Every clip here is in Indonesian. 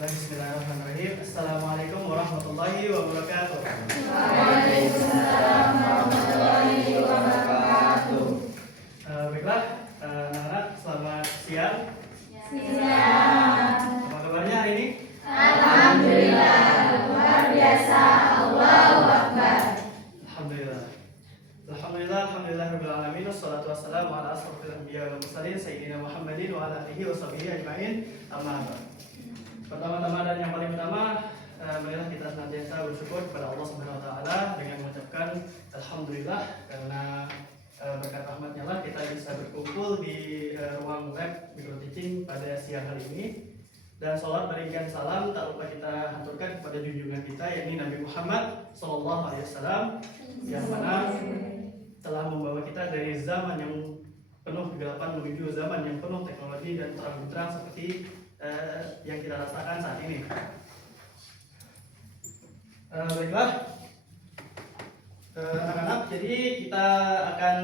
Bismillahirrahmanirrahim. Assalamualaikum warahmatullahi wabarakatuh. Waalaikumsalam warahmatullahi wabarakatuh. Baiklah, anak-anak, selamat siang. Siang. Apa kabarnya hari ini? Alhamdulillah, luar biasa. Allahu Akbar. Alhamdulillah. Alhamdulillahirabbil alamin. Wassalatu wassalamu ala asrofil anbiya wal mursalin sayyidina Muhammadin wa ala alihi washabihi ajmain. Amma ba'd. Pertama-tama dan yang paling utama, marilah kita senantiasa bersyukur kepada Allah Subhanahu wa taala dengan mengucapkan alhamdulillah, karena berkat rahmatnya lah kita bisa berkumpul di ruang lab micro teaching pada siang hari ini. Dan sholat berikan salam tak lupa kita haturkan kepada junjungan kita, yakni Nabi Muhammad SAW, yang mana telah membawa kita dari zaman yang penuh kegelapan menuju zaman yang penuh teknologi dan terang benderang seperti yang kita rasakan saat ini. Baiklah, anak-anak, jadi kita akan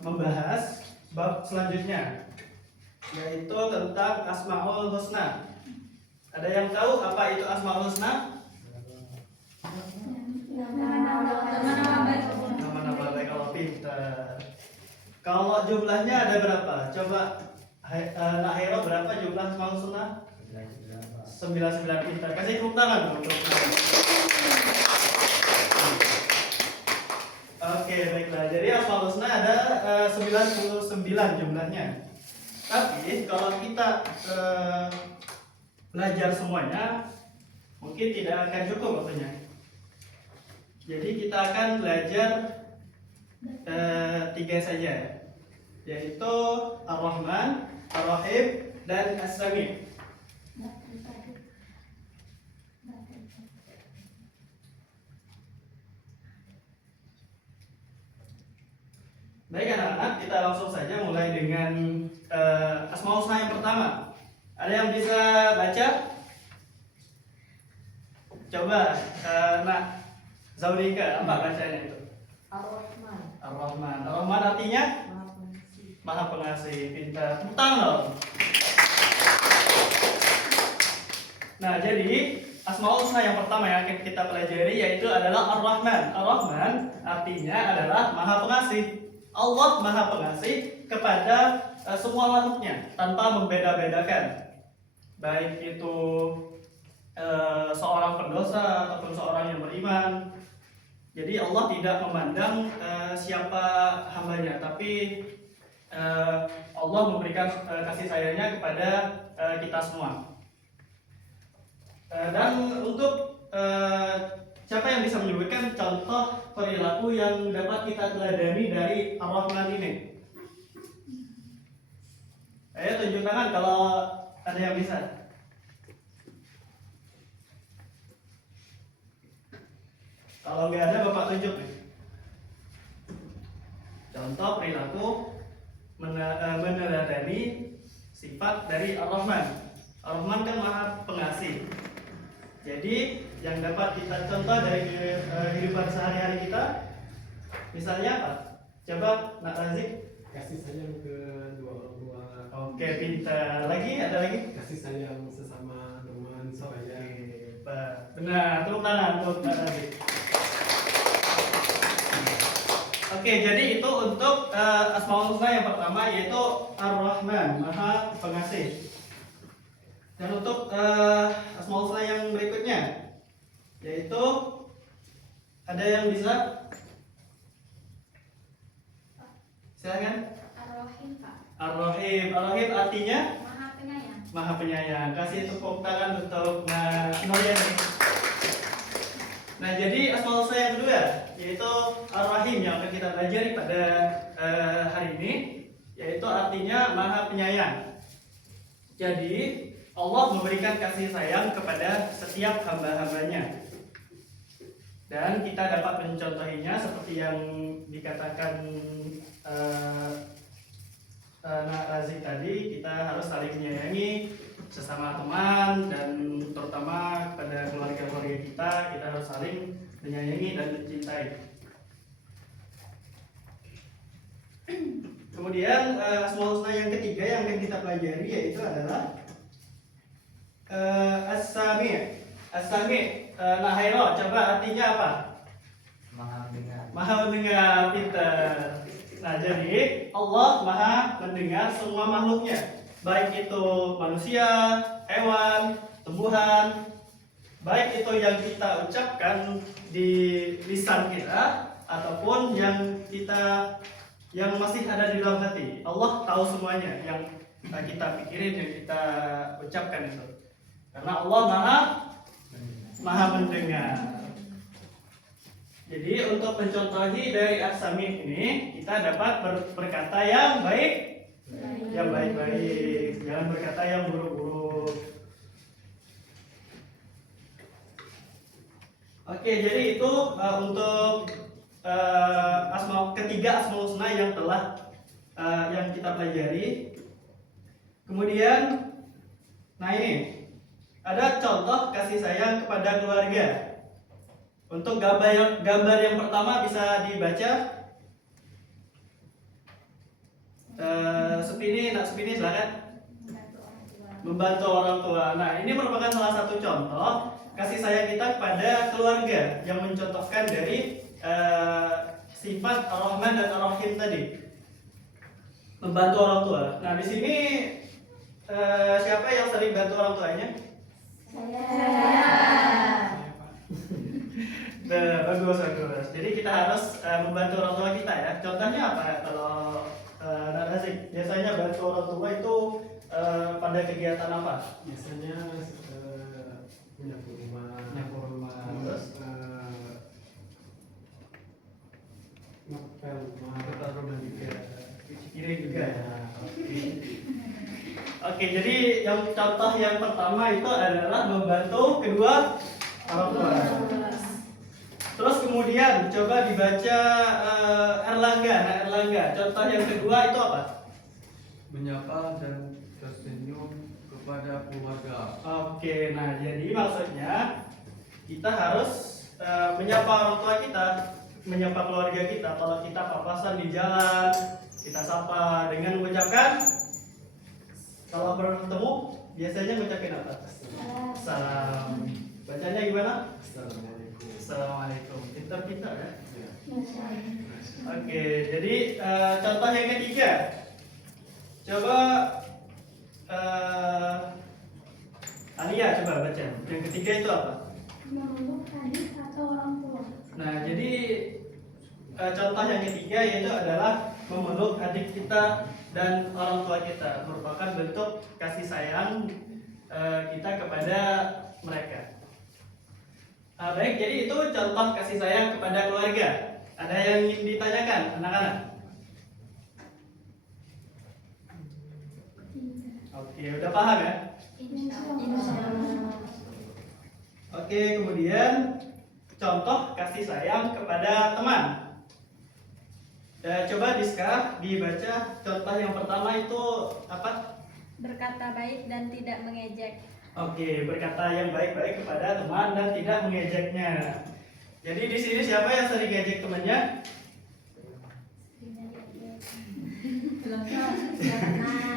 membahas bab selanjutnya, yaitu tentang Asmaul Husna. Ada yang tahu apa itu Asmaul Husna? Nama-nama baik. Allah pintar. Kalau jumlahnya ada berapa? Coba Nak Hero, berapa jumlah Asmaul Husna? 99 pintar. Kasih tepuk tangan untuk. Oke, baiklah. Jadi Asmaul Husna ada 99 jumlahnya. Tapi kalau kita belajar semuanya, mungkin tidak akan cukup waktunya. Jadi kita akan belajar 3 saja, yaitu Ar-Rahman, Ar-Rahim, dan As-Sami'. Baik anak-anak, kita langsung saja mulai dengan Asmaul Husna yang pertama. Ada yang bisa baca? Coba, Nak Zaulika, apa bacanya itu? Ar-Rahman. Ar-Rahman. Ar-Rahman artinya? Maha Pengasih. Pintar. Tepuk tangan dong. Nah, jadi Asmaul Husna yang pertama yang akan kita pelajari yaitu adalah Ar-Rahman. Ar-Rahman artinya adalah Maha Pengasih. Allah Maha Pengasih kepada semua makhluknya tanpa membeda-bedakan, baik itu seorang pendosa ataupun seorang yang beriman. Jadi Allah tidak memandang siapa hambanya, tapi Allah memberikan kasih sayangnya kepada kita semua. Dan untuk siapa yang bisa menyebutkan contoh perilaku yang dapat kita teladani dari Ar-Rahman ini? Ayo tunjuk tangan kalau ada yang bisa. Kalau nggak ada, Bapak tunjuk nih. Contoh perilaku meneladani sifat dari Ar-Rahman. Ar-Rahman kan Maha Pengasih. Jadi yang dapat kita contoh dari kehidupan sehari-hari kita, misalnya apa? Coba Nak Razik. Kasih sayang ke dua orang tua. Oke, pintar. Lagi, ada lagi? Kasih sayang sesama teman sebaya. Benar, tepuk tangan untuk Nak Razik. Oke, jadi itu untuk Asmaul Husna yang pertama, yaitu Ar-Rahman, Maha Pengasih. Dan untuk Asmaul Husna yang berikutnya, yaitu ada yang bisa? Silakan. Ar-Rahim, Pak. Ar-Rahim. Ar-Rahim artinya Maha Penyayang. Maha Penyayang. Kasih tepuk tangan untuk Noriani. Nah, jadi Asmaul Husna yang kedua, yaitu Ar-Rahim, yang akan kita pelajari pada hari ini, yaitu artinya Maha Penyayang. Jadi Allah memberikan kasih sayang kepada setiap hamba-hambanya. Dan kita dapat mencontohinya seperti yang dikatakan Nak Razik tadi, kita harus saling menyayangi sesama teman, dan terutama pada keluarga-keluarga kita harus saling menyayangi dan mencintai. Kemudian Asmaul Husna yang ketiga yang akan kita pelajari yaitu adalah As-Sami'. As-Sami'. Nah, Hairo, coba artinya apa? Maha mendengar. Maha mendengar, pintar. Nah, jadi Allah maha mendengar semua makhluknya, baik itu manusia, hewan, tumbuhan, baik itu yang kita ucapkan di lisan kita ataupun yang masih ada di dalam hati. Allah tahu semuanya yang kita pikirin, yang kita ucapkan itu. Karena Allah maha mendengar. Jadi untuk mencontohi dari As-Sami' ini kita dapat berkata yang baik, yang baik-baik, jangan berkata yang buruk-buruk. Oke, jadi itu untuk ketiga Asmaul Husna yang telah yang kita pelajari. Kemudian, nah ini ada contoh kasih sayang kepada keluarga. Untuk gambar yang pertama bisa dibaca. Sepini silakan. Membantu orang tua. Nah, ini merupakan salah satu contoh kasih sayang kita kepada keluarga yang mencontohkan dari sifat Ar-Rahman dan Ar-Rahim tadi. Membantu orang tua. Nah, di sini siapa yang sering bantu orang tuanya? Nah, bagus. Jadi kita harus membantu orang tua kita ya. Contohnya apa ya? Kalau Nazik biasanya bantu orang tua itu pada kegiatan apa? Biasanya menyapu rumah, Terus ngepel rumah, kita rumah juga. cuci piring juga ya. Oke, jadi yang contoh yang pertama itu adalah membantu kedua orang tua. Terus kemudian coba dibaca Erlangga. Nah, Erlangga, contoh yang kedua itu apa? Menyapa dan tersenyum kepada keluarga. Oke, nah jadi maksudnya kita harus menyapa orang tua kita, menyapa keluarga kita. Kalau kita papasan di jalan, kita sapa dengan mengucapkan. Kalau bertemu biasanya mengucapkan apa? Salam. Bacanya gimana? Assalamualaikum. Assalamualaikum. Pintar-pintar ya. Ya. Oke, jadi contoh yang ketiga. Coba Alia coba baca. Yang ketiga itu apa? Memeluk adik atau orang tua. Nah, jadi contoh yang ketiga yaitu adalah memeluk adik kita dan orang tua kita, merupakan bentuk kasih sayang kita kepada mereka. Baik, jadi itu contoh kasih sayang kepada keluarga. Ada yang ingin ditanyakan, anak-anak? Oke, udah paham ya? Oke, kemudian contoh kasih sayang kepada teman. Coba Diska dibaca contoh yang pertama itu apa? Berkata baik dan tidak mengejek. Oke, berkata yang baik-baik kepada teman dan tidak mengejeknya. Jadi di sini siapa yang sering ngejek temannya?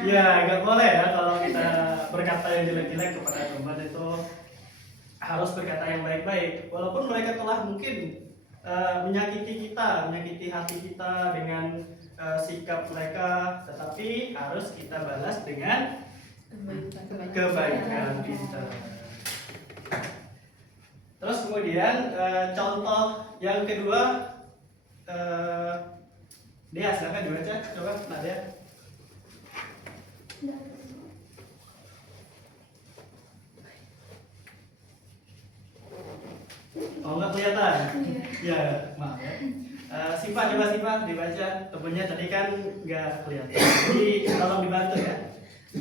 Ya, nggak boleh ya kalau kita berkata yang jelek-jelek kepada teman itu harus berkata yang baik-baik. Walaupun mereka telah mungkin menyakiti kita, menyakiti hati kita dengan sikap mereka, tetapi harus kita balas dengan kebaikan kita. Terus kemudian contoh yang kedua, Dia silakan dibaca, coba Nadia. Oh, nggak kelihatan? Ya, maaf ya. Sipa, coba Sipa dibaca. Temennya tadi kan nggak kelihatan. Jadi tolong dibantu ya.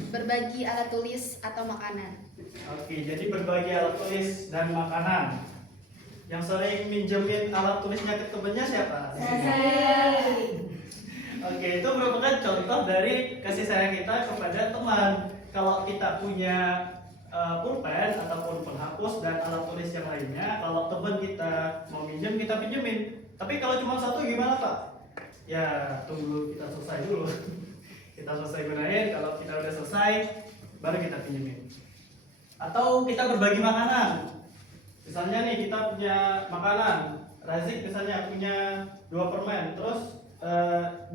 Berbagi alat tulis atau makanan. Oke, jadi berbagi alat tulis dan makanan. Yang sering minjemin alat tulisnya ke temennya siapa? Oke, itu merupakan contoh dari kasih sayang kita kepada teman. Kalau kita punya pulpen ataupun penghapus dan alat tulis yang lainnya, kalau teman kita mau minjem, kita pinjemin. Tapi kalau cuma satu gimana Pak? Ya tunggu kita selesai dulu. Kita selesai gunain, kalau kita udah selesai baru kita pinjemin. Atau kita berbagi makanan. Misalnya nih kita punya makanan, Razik misalnya punya 2 permen, terus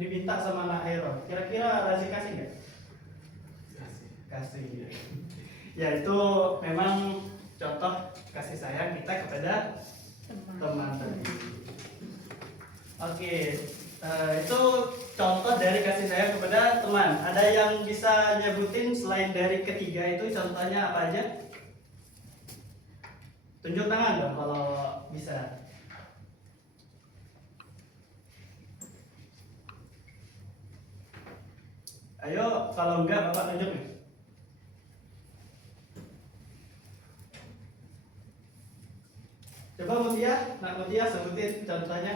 diminta sama anak Hero. Kira-kira Razik kasih nggak? Kasih. Ya itu memang contoh kasih sayang kita kepada teman tadi. Oke, itu contoh dari kasih sayang kepada teman. Ada yang bisa nyebutin selain dari ketiga itu contohnya apa aja? Tunjuk tangan dong kalau bisa. Ayo, kalau enggak Bapak tunjuk nih. Coba Mutia, Nak Mutia sebutin contohnya.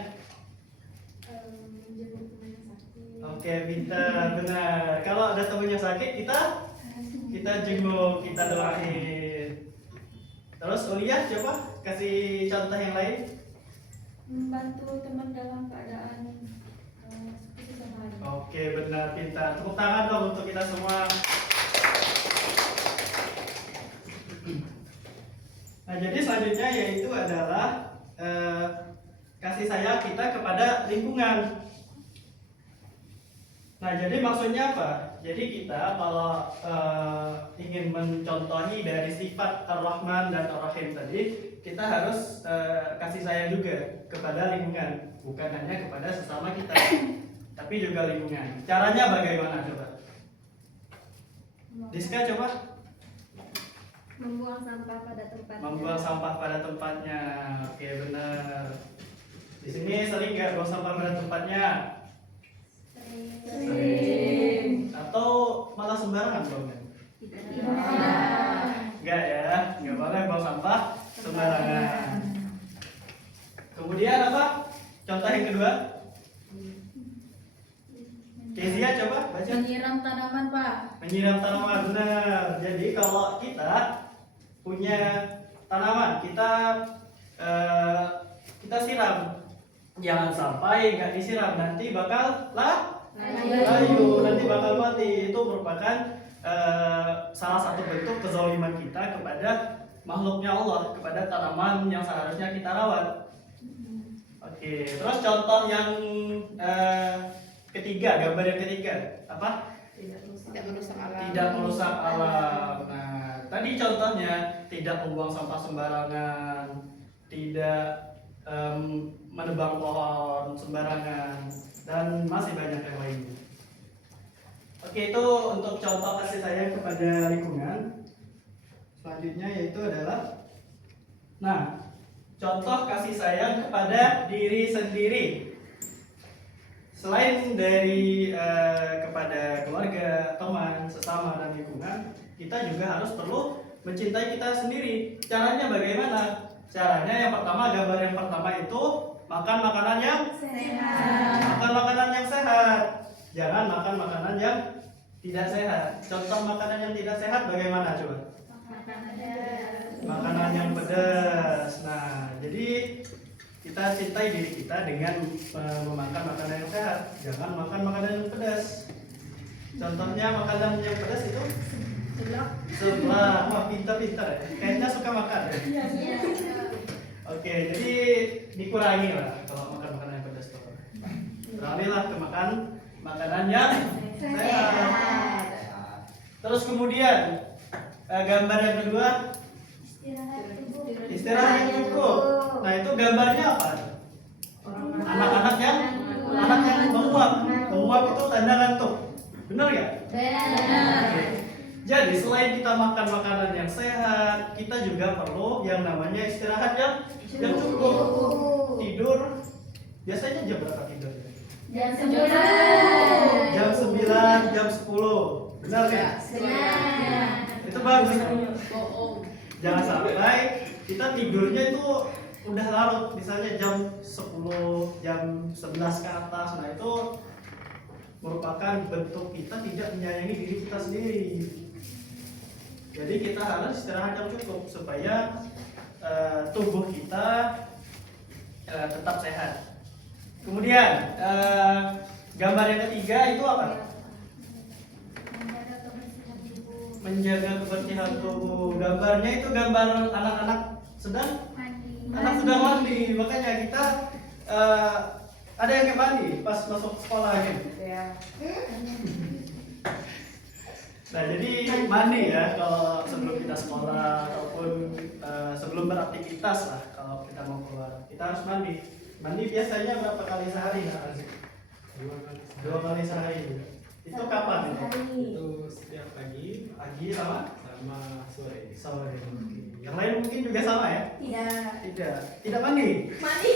Oke, pintar, benar. Kalau ada temannya sakit, kita jenguk, kita doain. Terus Ulia coba kasih contoh yang lain. Membantu teman dalam keadaan kesusahan. Oke, benar, pintar. Tepuk tangan dong untuk kita semua. Nah, jadi selanjutnya yaitu adalah kasih sayang kita kepada lingkungan. Nah, jadi maksudnya apa? Jadi kita kalau ingin mencontohi dari sifat Ar-Rahman dan Ar-Rahim tadi, kita harus kasih sayang juga kepada lingkungan, bukan hanya kepada sesama kita, tapi juga lingkungan. Caranya bagaimana coba? Diska coba. Membuang sampah pada tempatnya. Membuang sampah pada tempatnya. Oke, benar. Di sini sering nggak buang sampah pada tempatnya? Sering. Atau malah sembarangan buangnya? Enggak ya, nggak boleh buang sampah sembarangan. Kemudian apa? Contoh yang kedua. Kezia coba baca. Menyiram tanaman, Pak. Menyiram tanaman, benar. Jadi kalau kita punya tanaman, kita siram. Jangan sampai nggak disiram, nanti bakal layu, nanti bakal mati. Itu merupakan salah satu bentuk kezaliman kita kepada makhluknya Allah, kepada tanaman yang seharusnya kita rawat. Oke, terus contoh yang ketiga, gambar yang ketiga apa? Tidak merusak alam. Tidak merusak alam. Nah, tadi contohnya tidak membuang sampah sembarangan, tidak menebang pohon sembarangan, dan masih banyak yang lainnya. Oke, itu untuk contoh kasih sayang kepada lingkungan. Selanjutnya yaitu adalah, nah, contoh kasih sayang kepada diri sendiri. Selain dari kepada keluarga, teman, sesama, dan lingkungan, kita juga harus perlu mencintai kita sendiri. Caranya bagaimana? Caranya yang pertama, gambar yang pertama itu makan makanan yang Sehat. makan makanan yang sehat. Jangan makan makanan yang tidak sehat. Contoh makanan yang tidak sehat bagaimana coba? Makanan yang pedas. Nah, jadi kita cintai diri kita dengan memakan makanan yang sehat. Jangan makan makanan yang pedas. Contohnya makanan yang pedas itu sebelah. Wah, pintar-pintar ya. Kayaknya suka makan ya. Oke, jadi dikurangi lah kalau makan makanan yang pedas tuh. Beralihlah ke makan makanan yang sehat. Terus kemudian gambar yang kedua, istirahat yang cukup. Nah, itu gambarnya apa? Anak-anak yang menguap. Menguap itu tanda ngantuk. Benar ya? Oke. Jadi selain kita makan makanan yang sehat, kita juga perlu yang namanya istirahat yang cukup. Tidur biasanya jam berapa tidur? Jam 9. Jam 9, jam 10. Benar ya? Itu bagus. Jangan sampai kita tidurnya itu udah larut, misalnya jam 10, jam 11 ke atas. Nah, itu merupakan bentuk kita tidak menyayangi diri kita sendiri. Jadi kita harus istirahat yang cukup supaya tubuh kita tetap sehat. Kemudian gambar yang ketiga itu apa? menjaga kebersihan tubuh. Gambarnya itu gambar anak-anak sedang Mandi. mandi. Makanya kita ada yang kayak mandi pas masuk sekolah gitu. Nah jadi mandi ya kalau sebelum kita sekolah ataupun sebelum beraktivitas lah, kalau kita mau keluar kita harus mandi. Mandi biasanya berapa kali sehari ya? 2 kali sehari. Itu kapan itu? Itu setiap pagi Pagi sama sore. sore. Yang lain mungkin juga sama ya? Tidak. Tidak mandi. Mandi.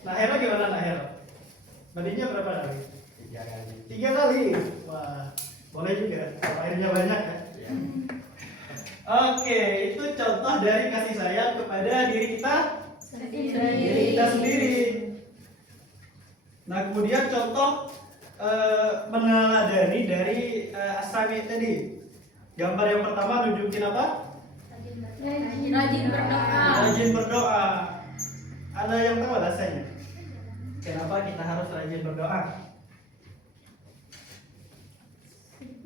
Nah Hera gimana Nah Hera? Mandinya berapa kali? 3 kali. 3 kali. Wah, boleh juga. Kalau airnya banyak ya. Ya. Oke, itu contoh dari kasih sayang kepada diri kita sendiri. Nah, kemudian contoh meneladani dari As-Sami tadi. Gambar yang pertama nunjukin apa? Rajin berdoa. Rajin berdoa. Ada yang tahu alasannya? Kenapa kita harus rajin berdoa?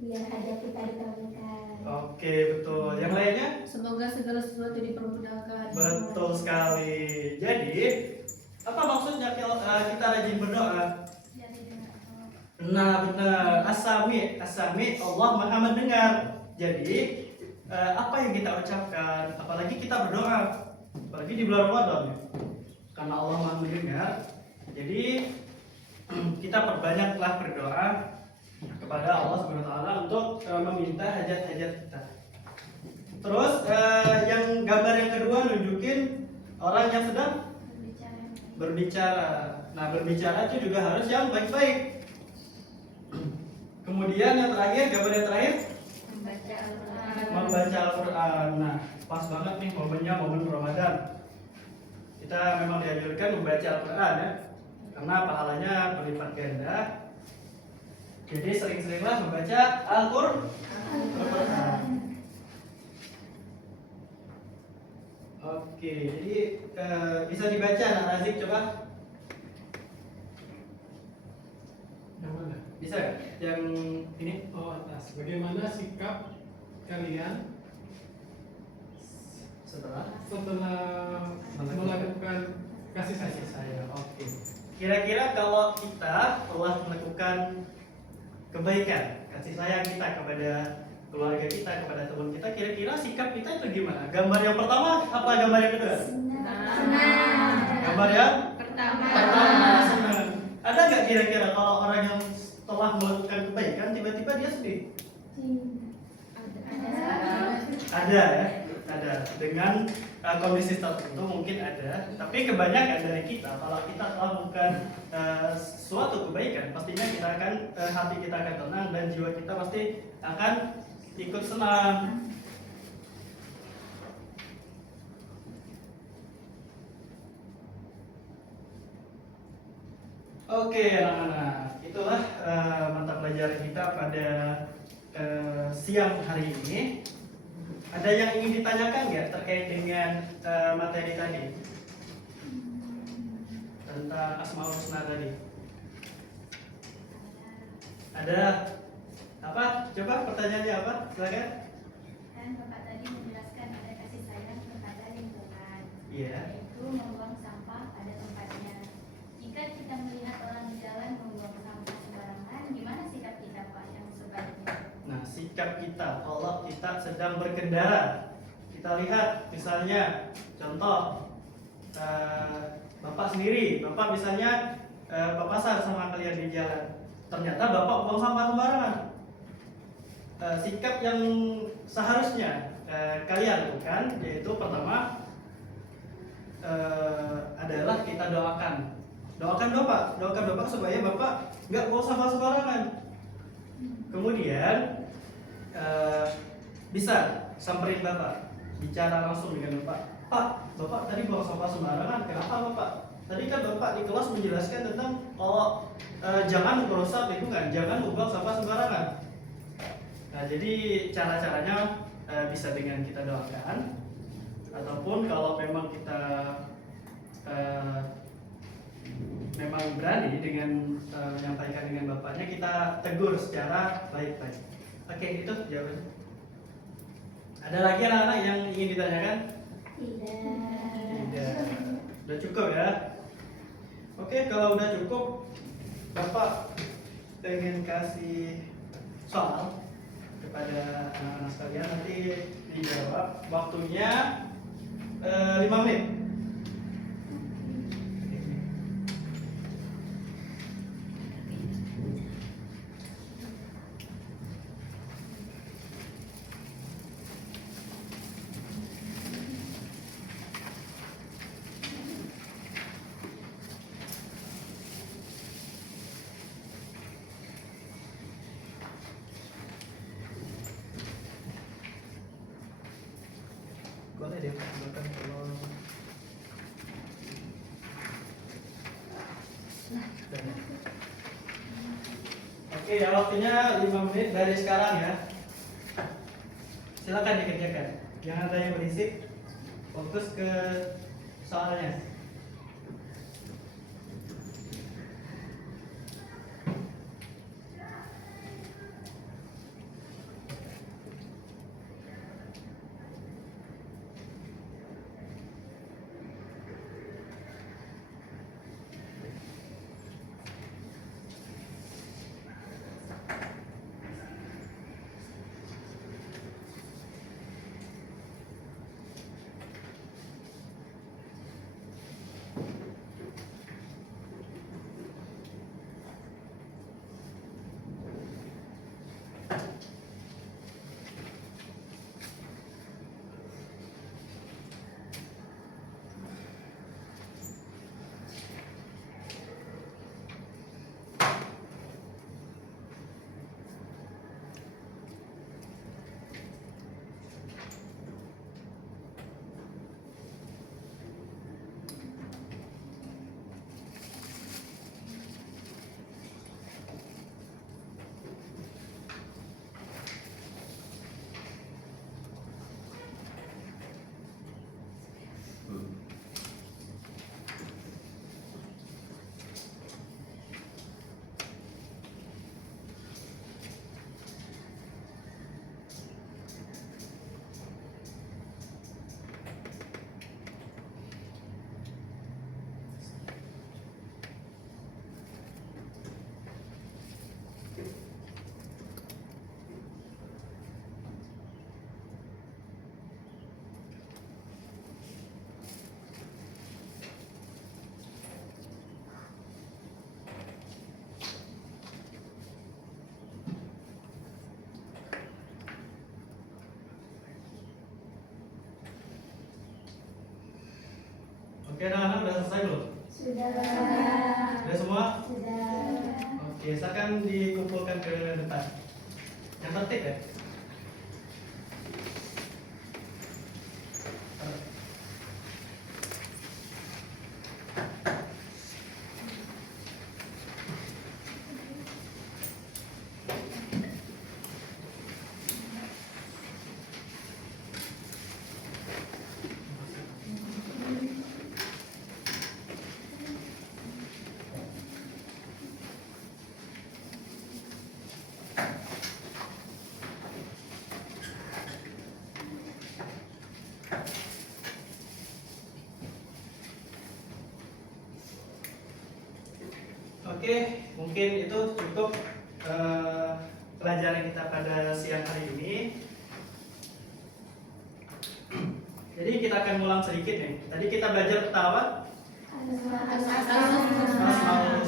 Biar hajat kita dikabulkan. Oke, betul. Yang lainnya? Semoga segala sesuatu dipermudahkan. Betul sekali. Jadi, apa maksudnya kita rajin berdoa? Nah, benar. As-Sami, Allah Maha mendengar. Jadi, apa yang kita ucapkan, apalagi kita berdoa, apalagi di bulan Ramadan, ya. Karena Allah Maha mendengar. Jadi, kita perbanyaklah berdoa kepada Allah Subhanahu wa taala untuk meminta hajat-hajat kita. Terus yang gambar yang kedua nunjukin orang yang sedang berbicara. Nah, berbicara itu juga harus yang baik-baik. Kemudian yang terakhir, gambar yang terakhir membaca Al-Qur'an. Nah, pas banget nih momennya momen Ramadan. Kita memang dianjurkan membaca Al-Qur'an ya. Karena pahalanya berlipat ganda. Jadi sering-seringlah membaca Al-Qur'an. Oke, jadi bisa dibaca Nak Razik coba. Yang mana? Bisa nggak? Yang ini? Oh, atas. Bagaimana sikap kalian Setelah melakukan kasih kasih sayang? sayang. Oke. Kira-kira kalau kita telah melakukan kebaikan, kasih sayang kita kepada keluarga kita, kepada teman kita, kira-kira sikap kita itu gimana? Gambar yang pertama apa gambar yang kedua? Senang. Gambar yang Pertama. pertama senang. Ada nggak kira-kira kalau orang yang telah melakukan kebaikan tiba-tiba dia sedih? Ada ya, ada. Dengan kondisi tertentu mungkin ada, tapi kebanyakan dari kita kalau kita telah melakukan suatu kebaikan, pastinya kita akan hati kita akan tenang dan jiwa kita pasti akan ikut senang. Oke anak-anak, itulah mata pelajaran kita pada siang hari ini. Ada yang ingin ditanyakan nggak terkait dengan materi tadi tentang Asmaul Husna tadi? Ada apa? Coba pertanyaannya apa? Silakan. Kan Bapak tadi menjelaskan ada kasih sayang kepada lingkungan, Iya. yaitu membuang sampah pada tempatnya. Jika kita melihat orang di jalan membuang sampah sembarangan, gimana sikap kita Pak yang sebaliknya? Nah, sikap kita kalau kita sedang berkendara, kita lihat misalnya contoh Bapak sendiri, Bapak misalnya papasan sama kalian di jalan, ternyata Bapak buang sampah sembarangan. Sikap yang seharusnya kalian lakukan yaitu pertama adalah kita doakan Bapak supaya Bapak nggak buang sampah sembarangan. Kemudian bisa samperin Bapak, bicara langsung dengan Bapak, Bapak tadi buang sampah sembarangan, kenapa Bapak? Tadi kan Bapak di kelas menjelaskan tentang kalau jangan merusak lingkungan, jangan membuang sampah sembarangan. Nah, jadi cara-caranya bisa dengan kita doakan, ataupun kalau memang kita memang berani dengan menyampaikan dengan bapaknya, kita tegur secara baik-baik. Oke, itu jawabannya. Ada lagi anak-anak yang ingin ditanyakan? Tidak. Udah cukup ya? Oke, kalau udah cukup, Bapak pengen kasih soal kepada anak-anak sekalian, nanti dijawab. Waktunya 5 menit. Boleh deh Pak, silakan kalau Oke ya, waktunya 5 menit dari sekarang ya. Silakan dikerjakan. Jangan ada yang berisik. Fokus ke soalnya. Oke, anak-anak udah selesai belum? Sudah. Udah semua? Sudah. Oke, silakan dikumpulkan ke depan. Yang tertib ya. Oke, mungkin itu cukup pelajaran kita pada siang hari ini. Jadi kita akan ulang sedikit nih. Tadi kita belajar pertama Asmaul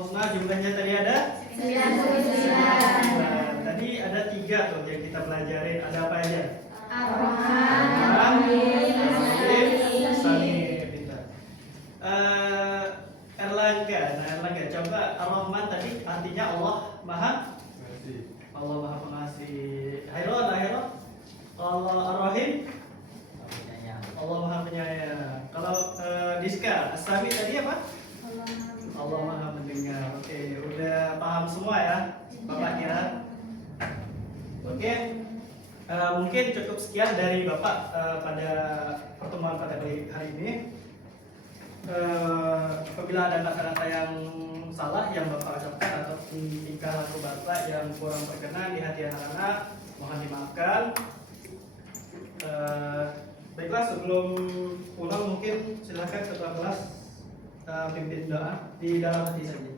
Husna, jumlahnya tadi ada 99. Tadi ada 3 tuh yang kita pelajarin. Ada apa aja? Ar-Rahman, Ar-Rahim, Salim. Pintar. Erlangga, coba Ar-Rahman tadi artinya Allah Maha Pengasih. Hairul, Allah Ar-Rahim, Allah Maha Penyayang. Kalau Diska, As-Sami tadi apa? Allah Maha Mendengar. Oke, udah paham semua ya, Bapak kira? Oke, mungkin cukup sekian dari Bapak pada pertemuan pada hari ini. apabila ada kata-kata yang salah yang Bapak ucapkan atau tingkah laku Bapak yang kurang berkenan di hati anak-anak, mohon dimaafkan. Baiklah, sebelum pulang mungkin silakan ketua kelas pimpin doa di dalam hati saja.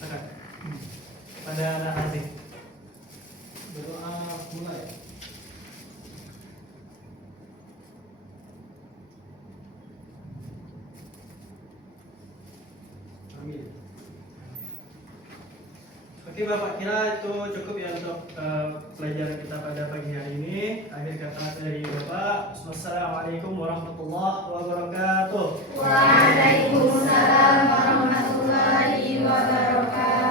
Silakan. Pada anak Aziz. Berdoa mulai. Amin. Oke Bapak, kira itu cukup ya untuk pelajaran kita pada pagi hari ini. Akhir kata dari Bapak, wassalamualaikum warahmatullahi wabarakatuh. Waalaikumsalam warahmatullahi wabarakatuh.